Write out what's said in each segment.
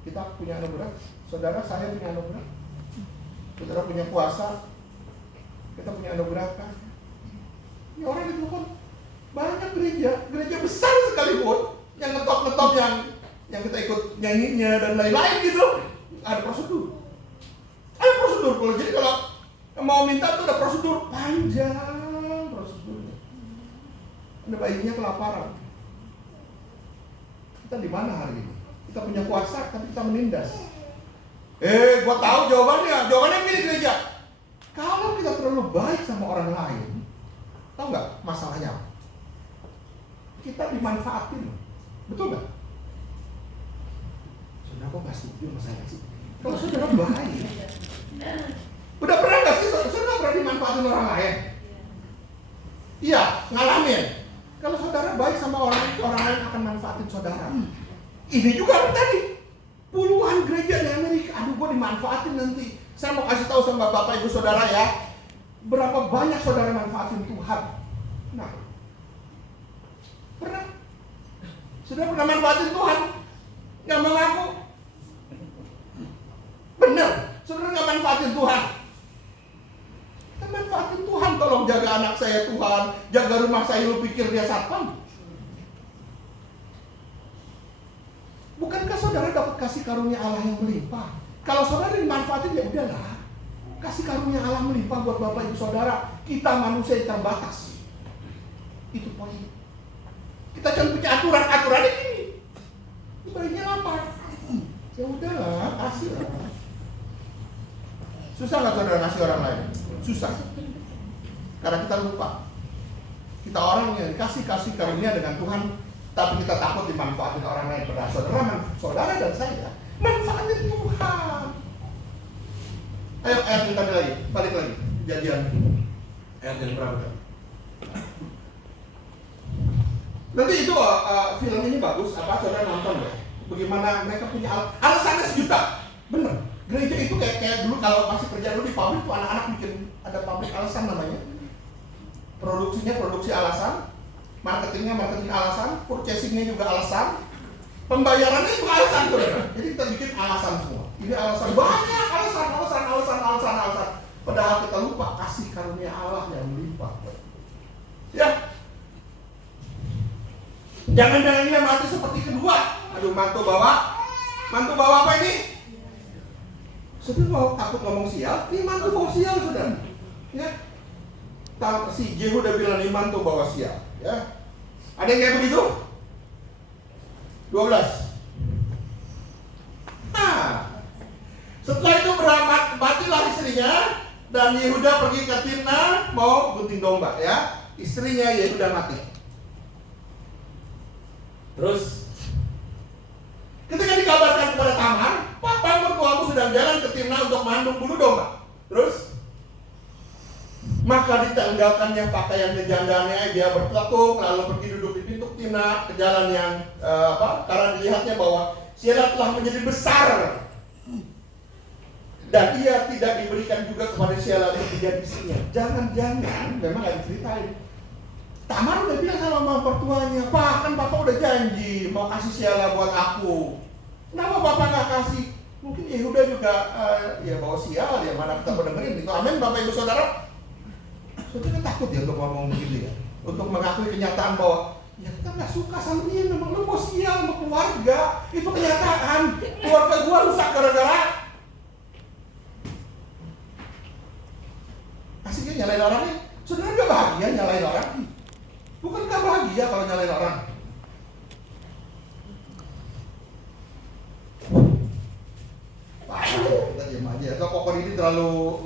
Kita punya anugerah, saudara saya punya anugerah, saudara punya kuasa, kita punya anugerah kan? Ini orang itu kan banyak gereja besar sekalipun yang ngetop yang kita ikut nyanyinya dan lain-lain gitu, ada prosedur. Jadi kalau mau minta tuh ada prosedur panjang prosedurnya. Ada bayinya kelaparan. Kita di mana hari ini? Kita punya kuasa, tapi kita menindas. Gua tahu jawabannya gini gereja. Kalau kita terlalu baik sama orang lain, tahu nggak masalahnya? Kita dimanfaatin, betul nggak? Saudara kok nggak setuju sama saya sih? Kalau saudara baik, udah pernah nggak sih saudara pernah dimanfaatin orang lain? Iya, ngalamin. Kalau saudara baik sama orang lain akan manfaatin saudara. Ini juga tadi puluhan gereja di Amerika, aduh gue dimanfaatin nanti. Saya mau kasih tahu sama bapak ibu saudara ya, berapa banyak saudara manfaatin Tuhan. Nah, pernah? Saudara pernah manfaatin Tuhan? Nggak mengaku? Bener, saudara nggak manfaatin Tuhan. Kita manfaatin Tuhan, tolong jaga anak saya Tuhan, jaga rumah saya, lu pikir dia satpam? Bukankah saudara dapat kasih karunia Allah yang melimpah? Kalau saudara dimanfaatin ya udahlah. Kasih karunia Allah melimpah buat bapak ibu saudara. Kita manusia yang terbatas. Itu poin. Kita jangan punya aturannya gini. Bayinya lapar. Ya udahlah, kasih lah. Susah nggak saudara ngasih orang lain? Susah. Karena kita lupa. Kita orang yang dikasih karunia dengan Tuhan, tapi kita takut dimanfaatin orang lain. Pada saudara dan saya manfaatin Tuhan. Ayo ayat yang tadi lagi, balik lagi. Kejadian ayat yang berapa? Nanti itu film ini bagus. Saudara nonton ya? Bagaimana mereka punya alasannya sejuta. Bener. Gereja itu kayak dulu kalau masih kerja dulu di pabrik tuh anak-anak bikin ada pabrik alasan namanya. Produksinya produksi alasan. Marketing alasan, purchasingnya juga alasan, pembayarannya juga alasan, saudara. Jadi kita bikin alasan semua. Ini alasan banyak, alasan. Padahal kita lupa kasih karunia Allah yang melimpah. Ya, jangan-jangan dia mati seperti kedua. Aduh, mantu bawa apa ini? Saudara mau takut ngomong sial? Ini mantu bawa sial, saudara. Ya, si Jehu udah bilang ini mantu bawa sial. Ya, ada yang kayak begitu? 12. Nah, setelah itu matilah istrinya dan Yehuda pergi ke Timna mau gunting domba ya. Istrinya Yehuda mati. Terus ketika dikabarkan kepada Tamar, papa mertuamu sedang jalan ke Timna untuk mandung bulu domba. Terus maka ditanggalkannya pakaian kejandaannya, dia bertekuk lalu pergi duduk di pintu Timna ke jalan yang karena dilihatnya bahwa Sheila telah menjadi besar dan ia tidak diberikan juga kepada Sheila untuk menjadi istrinya. Jangan-jangan memang gak diceritain. Tamar udah bilang sama mertuanya, Pak, kan Papa udah janji mau kasih Sheila buat aku. Kenapa Papa gak kasih? Mungkin Yehuda juga ya bawa sial ya, mana kita mendengarin itu. Amin Bapak Ibu Saudara. Saudara takut ya untuk ngomong begitu ya, untuk mengakui kenyataan bahwa ya kita nggak suka sama dia, memang lu mau sial sama keluarga, itu kenyataan. Keluarga gua rusak gara-gara. Asik ya nyalain orang nih. Saudara nggak bahagia nyalain orang? Bukankah bahagia kalau nyalain orang? Kita diam aja. Kalau pokok ini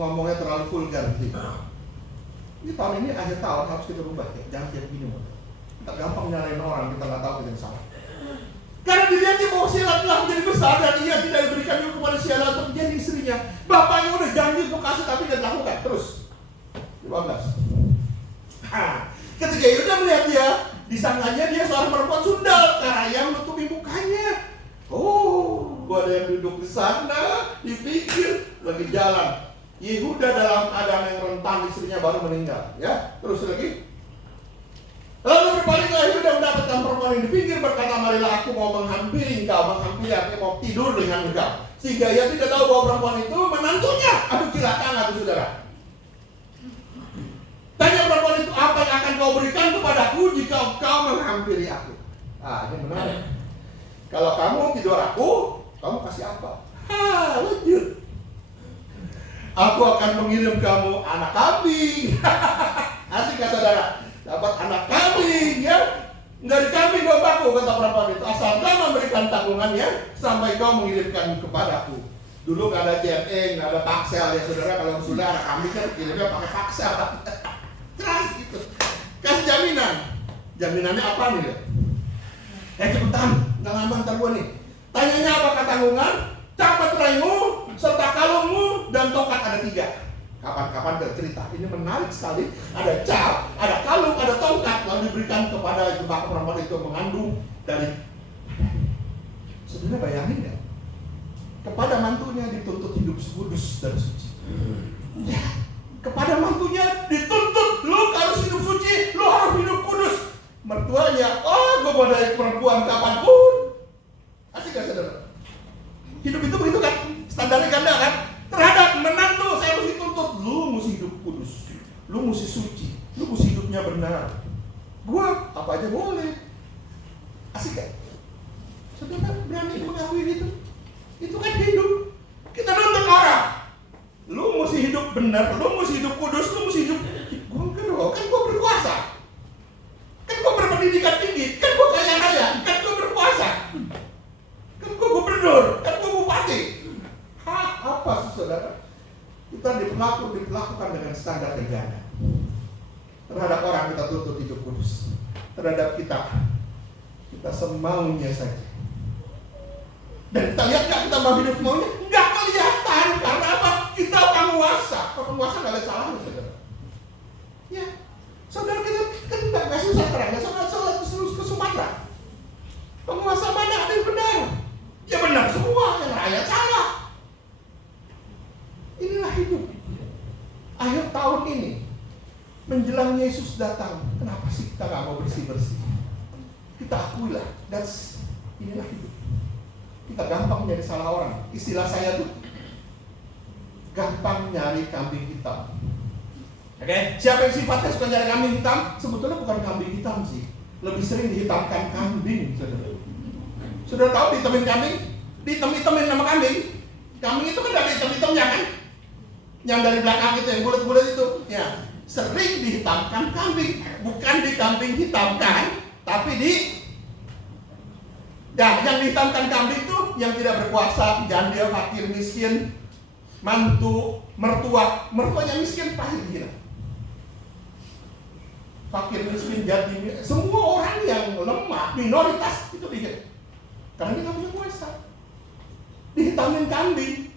ngomongnya terlalu vulgar sih. Ini tahun ini akhir tahun harus kita rubah ya. Jangan kayak begini mau. Kita gampang nyalain orang, kita nggak tahu kita yang salah. Karena dilihatnya bahwa Sheila telah menjadi besar dan ia tidak diberikan juga kepada Sheila untuk menjadi istrinya. Bapaknya udah janji untuk kasih tapi tidak lakukan. Terus 15. Ketika Yehuda melihat dia, disangkanya dia seorang perempuan sundal karena ia menutupi mukanya. Oh, gua ada yang duduk di sana, dipikir lagi jalan. Yehuda dalam keadaan yang rentan, istrinya baru meninggal. Ya, terus lagi. Lalu Berpaling Yehuda mendapatkan perempuan yang di pinggir, berkata, marilah aku mau menghampiri engkau. Menghampiri artinya mau tidur dengan engkau. Sehingga ia tidak tahu bahwa perempuan itu menantunya. Aduh, cilaka nggak tuh saudara? Tanya perempuan itu, apa yang akan kau berikan kepadaku jika kau menghampiri aku? Ini menarik. Kalau kamu tidur aku, kamu kasih apa? Lanjut. Aku akan mengirim kamu anak kambing. Asik gak saudara? Dapat anak kambing ya. Dari kambing dombaku, kata perempuan itu. Asal kau memberikan tanggungannya sampai kau mengirimkan kepadaku. Dulu gak ada JNE, gak ada paksel ya saudara. Kalau sudah anak kambing kan kirimnya pakai paksel. Terus gitu. Kasih jaminan. Jaminannya apa nih ya? Cepetan, gak lama ntar gua nih. Tanyanya apakah tanggungan? Capat raimu, serta kalungmu, dan tongkat ada 3. Kapan-kapan bercerita. Ini menarik sekali. Ada cap, ada kalung, ada tongkat, lalu diberikan kepada jemaat perempuan itu mengandung dari. Sebenarnya bayangin ya, kepada mantunya dituntut hidup kudus dan suci. Ya, kepada mantunya dituntut, lu harus hidup suci, lu harus hidup kudus. Mertuanya, gue mau dari perempuan kapanpun. Asik gak saudara? Hidup itu begitu kan? Standarnya ganda kan? Terhadap menantu saya mesti tuntut, lu mesti hidup kudus, lu mesti suci, lu mesti hidupnya benar. Gua apa aja boleh. Asik gak? Saudara berani mengakui itu? Itu kan hidup. Kita nuntut orang, lu mesti hidup benar, lu mesti hidup kudus, lu mesti hidup. Gua enggak dong, kan gua berkuasa, kan gua berpendidikan tinggi, kan gua kaya raya, kan gua berkuasa, kan gua gubernur, kan gua bupati. Apa sih saudara? Kita diperlakukan dengan standar negara. Terhadap orang kita tuntut hidup kudus. Terhadap kita semaunya saja. Dan kita lihat gak kita mau hidup semaunya? Nggak kelihatan. Karena apa? Kita penguasa. Penguasa gak ada salahnya saudara. Ya, saudara kita kan gak susah terang. Gak salah ke Sumatera. Penguasa mana ada yang benar? Ya benar semua, yang rakyat salah. Inilah hidup. Akhir tahun ini menjelang Yesus datang, kenapa sih kita gak mau bersih-bersih? Kita akuilah, inilah hidup. Kita gampang menjadi salah orang. Istilah saya tuh gampang nyari kambing hitam. Oke? Siapa yang sifatnya suka nyari kambing hitam? Sebetulnya bukan kambing hitam sih, lebih sering dihitamkan kambing. Sudah tahu dihitamin kambing? Dihitam-hitamin nama kambing. Kambing itu kan ada hitam-hitamnya kan? Yang dari belakang itu, yang bulat-bulat itu, ya sering dihitamkan kambing, bukan dikambing hitamkan, tapi yang dihitamkan kambing itu yang tidak berkuasa, janda, fakir, miskin, mantu, mertuanya miskin pasti dihina. Fakir, miskin, janda, semua orang yang lemah, minoritas itu dihina, karena dia nggak punya kuasa. Dihitamin kambing.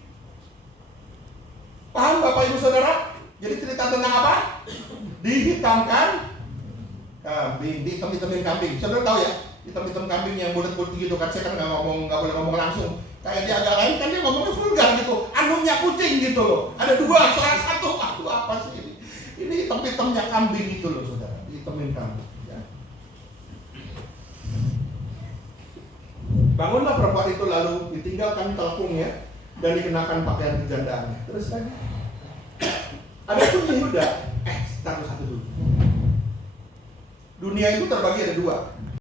Paham Bapak Ibu Saudara? Jadi cerita tentang apa? Dihitamkan kambing, dihitam-hitamin kambing. Saudara tahu ya, hitam-hitam kambing yang bulat-bulat gitu kan. Saya kan nggak boleh ngomong langsung. Kayak di agak lain kan dia ngomongnya vulgar gitu. Anunya kucing gitu loh. Ada 2, seorang 1. Apa sih ini? Ini hitam-hitamnya kambing gitu loh saudara. Dihitamin kambing. Ya. Bangunlah perempuan itu lalu ditinggalkan telkungnya dan dikenakan pakaian kejandaannya. Terus lagi ada pun Yehuda. Satu dulu. Dunia itu terbagi ada 2.